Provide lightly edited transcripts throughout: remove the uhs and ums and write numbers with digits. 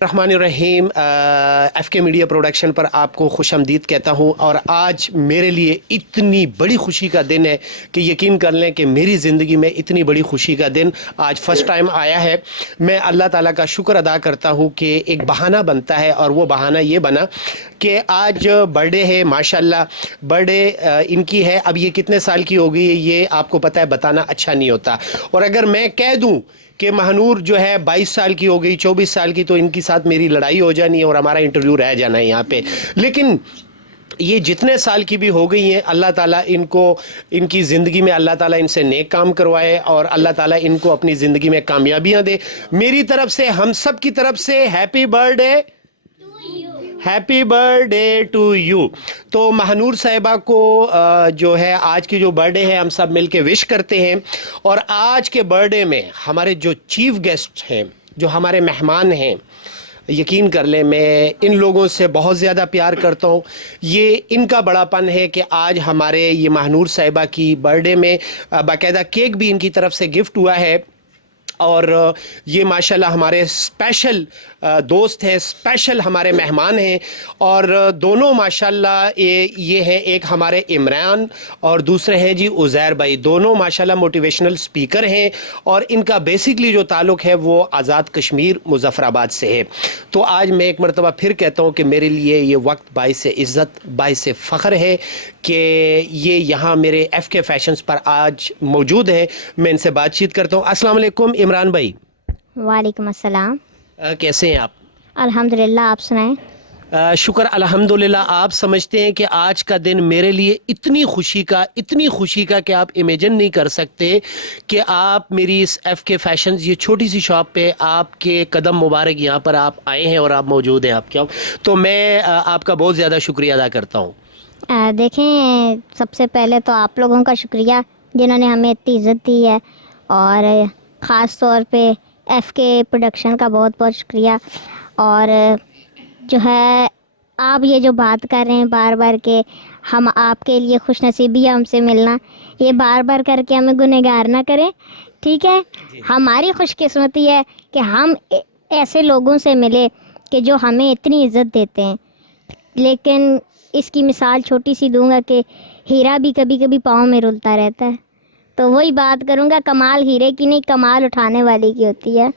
الرحمن الرحیم ایف کے میڈیا پروڈکشن پر آپ کو خوش آمدید کہتا ہوں، اور آج میرے لیے اتنی بڑی خوشی کا دن ہے کہ یقین کر لیں کہ میری زندگی میں اتنی بڑی خوشی کا دن آج فرسٹ ٹائم آیا ہے۔ میں اللہ تعالیٰ کا شکر ادا کرتا ہوں کہ ایک بہانہ بنتا ہے، اور وہ بہانہ یہ بنا کہ آج برتھ ڈے ہے۔ ماشاءاللہ برتھ ڈے ان کی ہے، اب یہ کتنے سال کی ہو گئی ہے یہ آپ کو پتہ ہے، بتانا اچھا نہیں ہوتا، اور اگر میں کہہ دوں کہ مہنور جو ہے 22 سال کی ہو گئی، 24 سال کی، تو ان کی ساتھ میری لڑائی ہو جانی ہے اور ہمارا انٹرویو رہ جانا ہے یہاں پہ۔ لیکن یہ جتنے سال کی بھی ہو گئی ہیں، اللہ تعالیٰ ان کو ان کی زندگی میں اللہ تعالیٰ ان سے نیک کام کروائے، اور اللہ تعالیٰ ان کو اپنی زندگی میں کامیابیاں دے۔ میری طرف سے، ہم سب کی طرف سے happy birthday, happy birthday to you. تو مہنور صاحبہ کو جو ہے آج کی جو برتھ ڈے ہے ہم سب مل کے وش کرتے ہیں، اور آج کے برتھ ڈے میں ہمارے جو چیف گیسٹ ہیں، جو ہمارے مہمان ہیں، یقین کر لیں میں ان لوگوں سے بہت زیادہ پیار کرتا ہوں۔ یہ ان کا بڑا پن ہے کہ آج ہمارے یہ مہنور صاحبہ کی برتھ ڈے میں باقاعدہ کیک بھی ان کی طرف سے گفٹ ہوا ہے، اور یہ ماشاءاللہ ہمارے اسپیشل دوست ہیں، اسپیشل ہمارے مہمان ہیں، اور دونوں ماشاءاللہ یہ ہیں، ایک ہمارے عمران اور دوسرے ہیں جی عزیر بھائی۔ دونوں ماشاءاللہ موٹیویشنل سپیکر ہیں، اور ان کا بیسکلی جو تعلق ہے وہ آزاد کشمیر مظفر آباد سے ہے۔ تو آج میں ایک مرتبہ پھر کہتا ہوں کہ میرے لیے یہ وقت باعث عزت، باعث فخر ہے کہ یہ یہاں میرے ایف کے فیشنز پر آج موجود ہیں۔ میں ان سے بات چیت کرتا ہوں۔ السلام علیکم عمران بھائی۔ وعلیکم السلام۔ کیسے ہیں آپ؟ الحمدللہ، آپ سنائیں۔ شکر الحمدللہ۔ آپ سمجھتے ہیں کہ آج کا دن میرے لیے اتنی خوشی کا کہ آپ امیجن نہیں کر سکتے کہ آپ میری اس ایف کے فیشنز یہ چھوٹی سی شاپ پہ آپ کے قدم مبارک یہاں پر آپ آئے ہیں اور آپ موجود ہیں آپ کیا، تو میں آپ کا بہت زیادہ شکریہ ادا کرتا ہوں۔ دیکھیں، سب سے پہلے تو آپ لوگوں کا شکریہ جنہوں نے ہمیں اتنی عزت دی ہے، اور خاص طور پہ ایف کے پروڈکشن کا بہت بہت شکریہ۔ اور جو ہے آپ یہ جو بات کر رہے ہیں بار بار کہ ہم آپ کے لیے خوش نصیبی ہے ہم سے ملنا، یہ بار بار کر کے ہمیں گنہگار نہ کریں، ٹھیک ہے؟ ہماری خوش قسمتی ہے کہ ہم ایسے لوگوں سے ملے کہ جو ہمیں اتنی عزت دیتے ہیں۔ لیکن اس کی مثال چھوٹی سی دوں گا کہ ہیرا بھی کبھی کبھی پاؤں میں رلتا رہتا ہے، تو وہی بات کروں گا، کمال ہیرے کی نہیں، کمال اٹھانے والی کی ہوتی ہے۔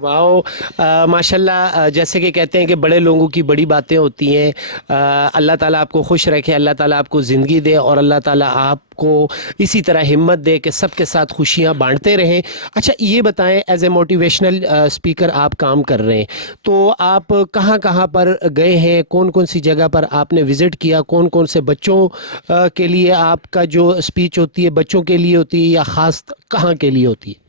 واو، ماشاءاللہ، جیسے کہ کہتے ہیں کہ بڑے لوگوں کی بڑی باتیں ہوتی ہیں۔ اللہ تعالیٰ آپ کو خوش رکھے، اللہ تعالیٰ آپ کو زندگی دے، اور اللہ تعالیٰ آپ کو اسی طرح ہمت دے کہ سب کے ساتھ خوشیاں بانٹتے رہیں۔ اچھا یہ بتائیں، ایز اے موٹیویشنل اسپیکر آپ کام کر رہے ہیں، تو آپ کہاں کہاں پر گئے ہیں، کون کون سی جگہ پر آپ نے وزٹ کیا، کون کون سے بچوں کے لیے آپ کا جو اسپیچ ہوتی ہے بچوں کے لیے ہوتی ہے یا خاص کہاں کے لیے ہوتی ہے؟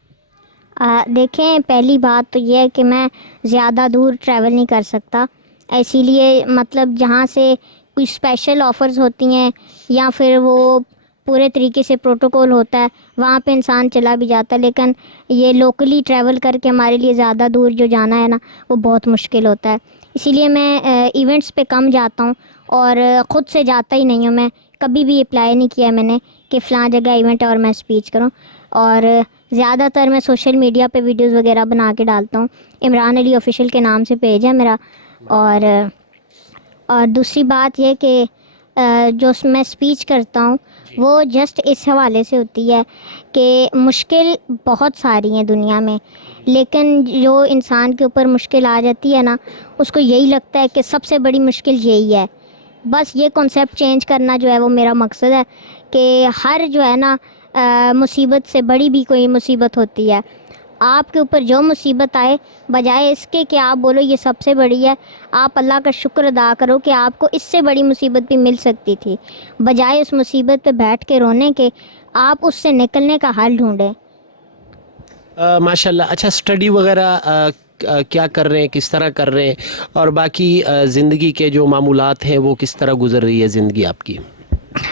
دیکھیں، پہلی بات تو یہ ہے کہ میں زیادہ دور ٹریول نہیں کر سکتا، اسی لیے مطلب جہاں سے کوئی اسپیشل آفرز ہوتی ہیں یا پھر وہ پورے طریقے سے پروٹوکول ہوتا ہے وہاں پہ انسان چلا بھی جاتا ہے، لیکن یہ لوکلی ٹریول کر کے ہمارے لیے زیادہ دور جو جانا ہے نا وہ بہت مشکل ہوتا ہے، اسی لیے میں ایونٹس پہ کم جاتا ہوں، اور خود سے جاتا ہی نہیں ہوں۔ میں کبھی بھی اپلائی نہیں کیا میں نے کہ فلاں جگہ ایونٹ ہے اور میں اسپیچ کروں، اور زیادہ تر میں سوشل میڈیا پہ ویڈیوز وغیرہ بنا کے ڈالتا ہوں۔ عمران علی آفیشیل کے نام سے پیج ہے میرا، اور دوسری بات یہ کہ جو میں اسپیچ کرتا ہوں وہ جسٹ اس حوالے سے ہوتی ہے کہ مشکل بہت ساری ہیں دنیا میں، لیکن جو انسان کے اوپر مشکل آ جاتی ہے نا اس کو یہی لگتا ہے کہ سب سے بڑی مشکل یہی ہے۔ بس یہ کنسیپٹ چینج کرنا جو ہے وہ میرا مقصد ہے کہ ہر جو ہے نا مصیبت سے بڑی بھی کوئی مصیبت ہوتی ہے، آپ کے اوپر جو مصیبت آئے بجائے اس کے کہ آپ بولو یہ سب سے بڑی ہے، آپ اللہ کا شکر ادا کرو کہ آپ کو اس سے بڑی مصیبت بھی مل سکتی تھی، بجائے اس مصیبت پہ بیٹھ کے رونے کے آپ اس سے نکلنے کا حل ڈھونڈیں۔ ماشاءاللہ۔ اچھا، اسٹڈی وغیرہ کیا کر رہے ہیں، کس طرح کر رہے ہیں، اور باقی زندگی کے جو معمولات ہیں وہ کس طرح گزر رہی ہے زندگی آپ کی؟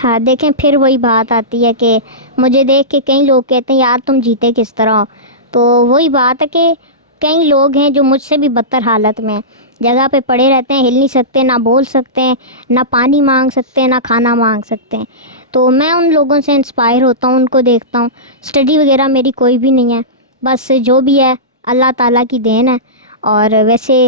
ہاں دیکھیں، پھر وہی بات آتی ہے کہ مجھے دیکھ کے کئی لوگ کہتے ہیں یار تم جیتے کس طرح ہو، تو وہی بات ہے کہ کئی لوگ ہیں جو مجھ سے بھی بدتر حالت میں جگہ پہ پڑے رہتے ہیں، ہل نہیں سکتے، نہ بول سکتے ہیں، نہ پانی مانگ سکتے ہیں، نہ کھانا مانگ سکتے ہیں، تو میں ان لوگوں سے انسپائر ہوتا ہوں، ان کو دیکھتا ہوں۔ اسٹڈی وغیرہ میری کوئی بھی نہیں ہے، بس جو بھی ہے اللہ تعالیٰ کی دین ہے، اور ویسے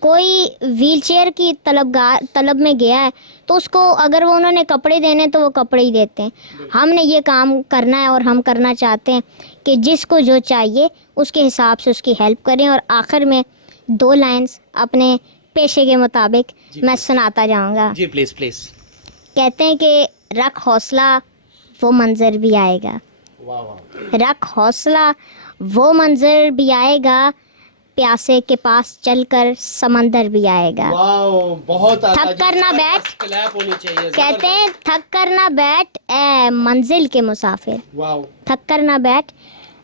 کوئی ویل چیئر کی طلب میں گیا ہے تو اس کو اگر وہ انہوں نے کپڑے دینے تو وہ کپڑے ہی دیتے ہیں. ہم نے یہ کام کرنا ہے اور ہم کرنا چاہتے ہیں کہ جس کو جو چاہیے اس کے حساب سے اس کی ہیلپ کریں. اور آخر میں 2 لائنز اپنے پیشے کے مطابق میں سناتا جاؤں گا. جی پلیز پلیز. کہتے ہیں کہ رکھ حوصلہ وہ منظر بھی آئے گا. واہ واہ. رکھ حوصلہ وہ منظر بھی آئے گا, پیاسے کے پاس چل کر سمندر بھی آئے گا. واو بہت تھک کر نہ بیٹھ, کلیپ ہونی چاہیے. کہتے ہیں تھک کر نہ بیٹھ اے منزل کے مسافر. واو. تھک کر نہ بیٹھ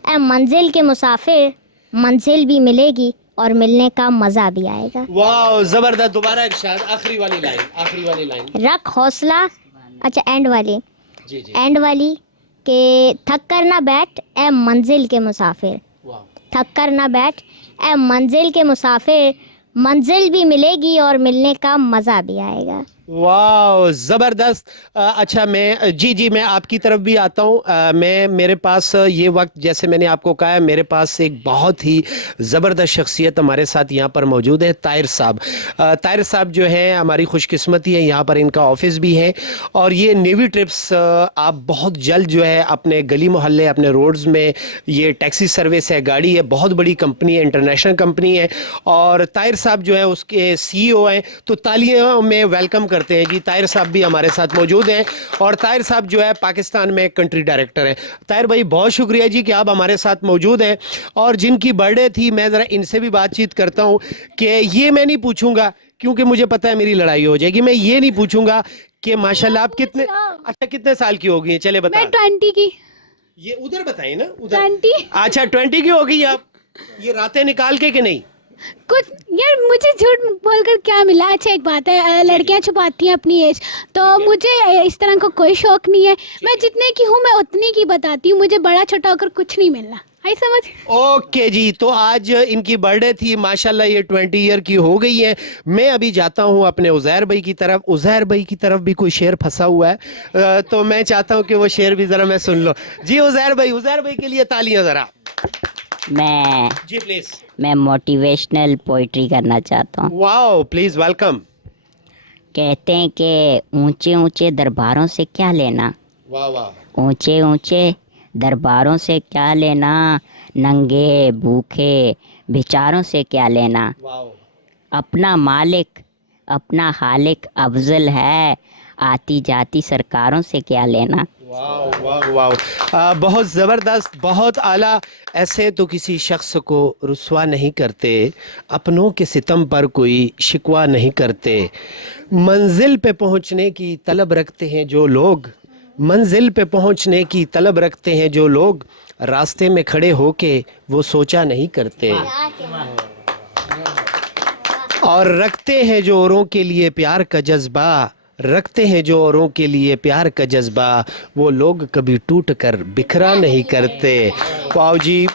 اے منزل کے مسافر, منزل بھی ملے گی اور ملنے کا مزہ بھی آئے گا. واو زبردست. دوبارہ ارشاد, آخری والی لائن, آخری والی لائن. رکھ حوصلہ, اچھا اینڈ والی, جی جی. اینڈ والی کہ تھک کر نہ بیٹھ اے منزل کے مسافر. واو. تھک کر نہ بیٹھ اے منزل کے مسافر, منزل بھی ملے گی اور ملنے کا مزہ بھی آئے گا. واو زبردست. اچھا میں جی میں آپ کی طرف بھی آتا ہوں. میرے پاس یہ وقت, جیسے میں نے آپ کو کہا ہے, میرے پاس ایک بہت ہی زبردست شخصیت ہمارے ساتھ یہاں پر موجود ہے, طاہر صاحب. طاہر صاحب جو ہیں ہماری خوش قسمتی ہے, یہاں پر ان کا آفس بھی ہے اور یہ نیوی ٹرپس آپ بہت جلد جو ہے اپنے گلی محلے, اپنے روڈز میں یہ ٹیکسی سروس ہے, گاڑی ہے, بہت بڑی کمپنی ہے, انٹرنیشنل کمپنی ہے. اور طاہر صاحب جو ہے اس کے CEO ہیں, تو تالیوں میں ویلکم کرتے ہیں جی. طاہر صاحب بھی ہمارے ساتھ موجود ہیں اور طاہر صاحب جو ہے پاکستان میں کنٹری ڈائریکٹر ہیں. طاہر بھائی بہت شکریہ جی کہ آپ ہمارے ساتھ موجود ہیں. اور جن کی برتھ ڈے تھی, میں ذرا ان سے بھی بات چیت کرتا ہوں کہ یہ میں نہیں پوچھوں گا کیونکہ مجھے پتہ ہے میری لڑائی ہو جائے گی. میں یہ نہیں پوچھوں گا کہ ماشاءاللہ آپ کتنے سال کی ہو گئی ہیں, چلے بتائیں. میں 20 کی. یہ ادھر بتائیں نا, ادھر. 20. اچھا 20 کی ہو گئی آپ. یہ راتیں نکال کے کہ نہیں؟ کچھ یار مجھے جھوٹ بول کر کیا ملا. اچھا ایک بات ہے, لڑکیاں چھپاتی ہیں اپنی ایج, تو مجھے اس طرح کا کوئی شوق نہیں ہے. میں جتنے کی ہوں میں اتنے کی بتاتی ہوں, مجھے بڑا چھوٹا ہو کر کچھ نہیں ملنا. آئی سمجھ؟ اوکے جی, تو آج ان کی برتھ ڈے تھی, ماشاءاللہ یہ 20 ایئر کی ہو گئی ہے. میں ابھی جاتا ہوں اپنے عزیر بھائی کی طرف. عزیر بھائی کی طرف بھی کوئی شعر پھنسا ہوا ہے, تو میں چاہتا ہوں کہ وہ شعر بھی ذرا میں سن لو. جی عزیر بھائی کے لیے تالیاں ذرا. میں جی پلیز. میں موٹیویشنل پوئٹری کرنا چاہتا ہوں. واو پلیز ویلکم. کہتے ہیں کہ اونچے اونچے درباروں سے کیا لینا, واہ واہ. اونچے اونچے درباروں سے کیا لینا, ننگے بھوکے بیچاروں سے کیا لینا. واو. اپنا مالک اپنا خالق افضل ہے, آتی جاتی سرکاروں سے کیا لینا. واو واو واو. بہت زبردست, بہت اعلیٰ. ایسے تو کسی شخص کو رسوا نہیں کرتے, اپنوں کے ستم پر کوئی شکوہ نہیں کرتے. منزل پہ پہنچنے کی طلب رکھتے ہیں جو لوگ, منزل پہ پہنچنے کی طلب رکھتے ہیں جو لوگ, راستے میں کھڑے ہو کے وہ سوچا نہیں کرتے. اور رکھتے ہیں جو اوروں کے لیے پیار کا جذبہ, رکھتے ہیں جو اوروں کے لیے پیار کا جذبہ, وہ لوگ کبھی ٹوٹ کر بکھرا نہیں کرتے. واو جی.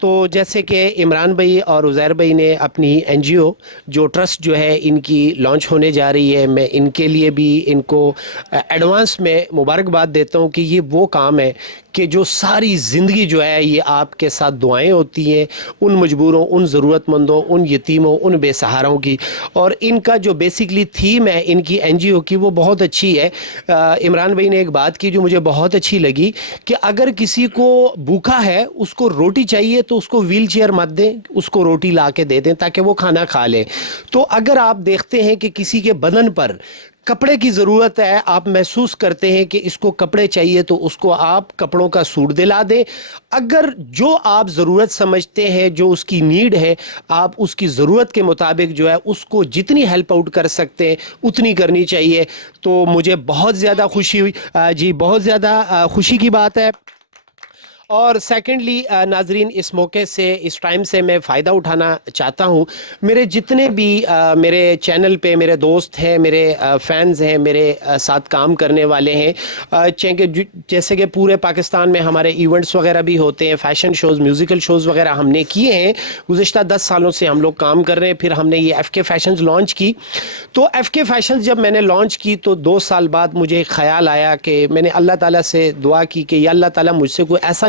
تو جیسے کہ عمران بھائی اور عزیر بھائی نے اپنی NGO جو ٹرسٹ جو ہے ان کی لانچ ہونے جا رہی ہے, میں ان کے لیے بھی ان کو ایڈوانس میں مبارکباد دیتا ہوں کہ یہ وہ کام ہے کہ جو ساری زندگی جو ہے یہ آپ کے ساتھ دعائیں ہوتی ہیں ان مجبوروں, ان ضرورت مندوں, ان یتیموں, ان بے سہاروں کی. اور ان کا جو بیسکلی تھیم ہے ان کی NGO کی وہ بہت اچھی ہے. عمران بھائی نے ایک بات کی جو مجھے بہت اچھی لگی کہ اگر کسی کو بھوکا ہے, اس کو روٹی چاہیے تو اس کو ویل چیئر مت دیں, اس کو روٹی لا کے دے دیں تاکہ وہ کھانا کھا لے. تو اگر آپ دیکھتے ہیں کہ کسی کے بدن پر کپڑے کی ضرورت ہے, آپ محسوس کرتے ہیں کہ اس کو کپڑے چاہیے تو اس کو آپ کپڑوں کا سوٹ دلا دیں. اگر جو آپ ضرورت سمجھتے ہیں, جو اس کی نیڈ ہے, آپ اس کی ضرورت کے مطابق جو ہے اس کو جتنی ہیلپ آؤٹ کر سکتے ہیں اتنی کرنی چاہیے. تو مجھے بہت زیادہ خوشی ہوئی جی, بہت زیادہ خوشی کی بات ہے. اور سیکنڈلی ناظرین, اس موقع سے, اس ٹائم سے میں فائدہ اٹھانا چاہتا ہوں. میرے جتنے بھی میرے چینل پہ میرے دوست ہیں, میرے فینز ہیں, میرے ساتھ کام کرنے والے ہیں, جیسے کہ پورے پاکستان میں ہمارے ایونٹس وغیرہ بھی ہوتے ہیں, فیشن شوز, میوزیکل شوز وغیرہ ہم نے کیے ہیں. گزشتہ 10 سالوں سے ہم لوگ کام کر رہے ہیں. پھر ہم نے یہ FK فیشنز لانچ کی. تو FK فیشنز جب میں نے لانچ کی تو 2 سال بعد مجھے ایک خیال آیا کہ میں نے اللہ تعالیٰ سے دعا کی کہ یا اللہ تعالیٰ مجھ سے کوئی ایسا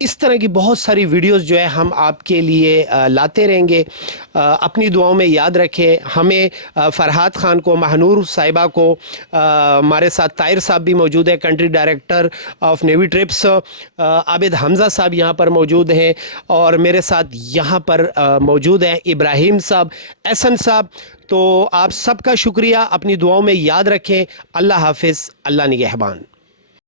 اس طرح کی بہت ساری ویڈیوز جو ہے ہم آپ کے لیے لاتے رہیں گے. اپنی دعاؤں میں یاد رکھیں ہمیں. فرحات خان کو, مہنور صاحبہ کو, ہمارے ساتھ طاہر صاحب بھی موجود ہیں, country director of navy trips. Abid Hamza صاحب یہاں پر موجود ہیں, اور میرے ساتھ یہاں پر موجود ہیں ابراہیم صاحب, احسن صاحب. تو آپ سب کا شکریہ, اپنی دعاؤں میں یاد رکھیں. اللہ حافظ, اللہ نگہبان.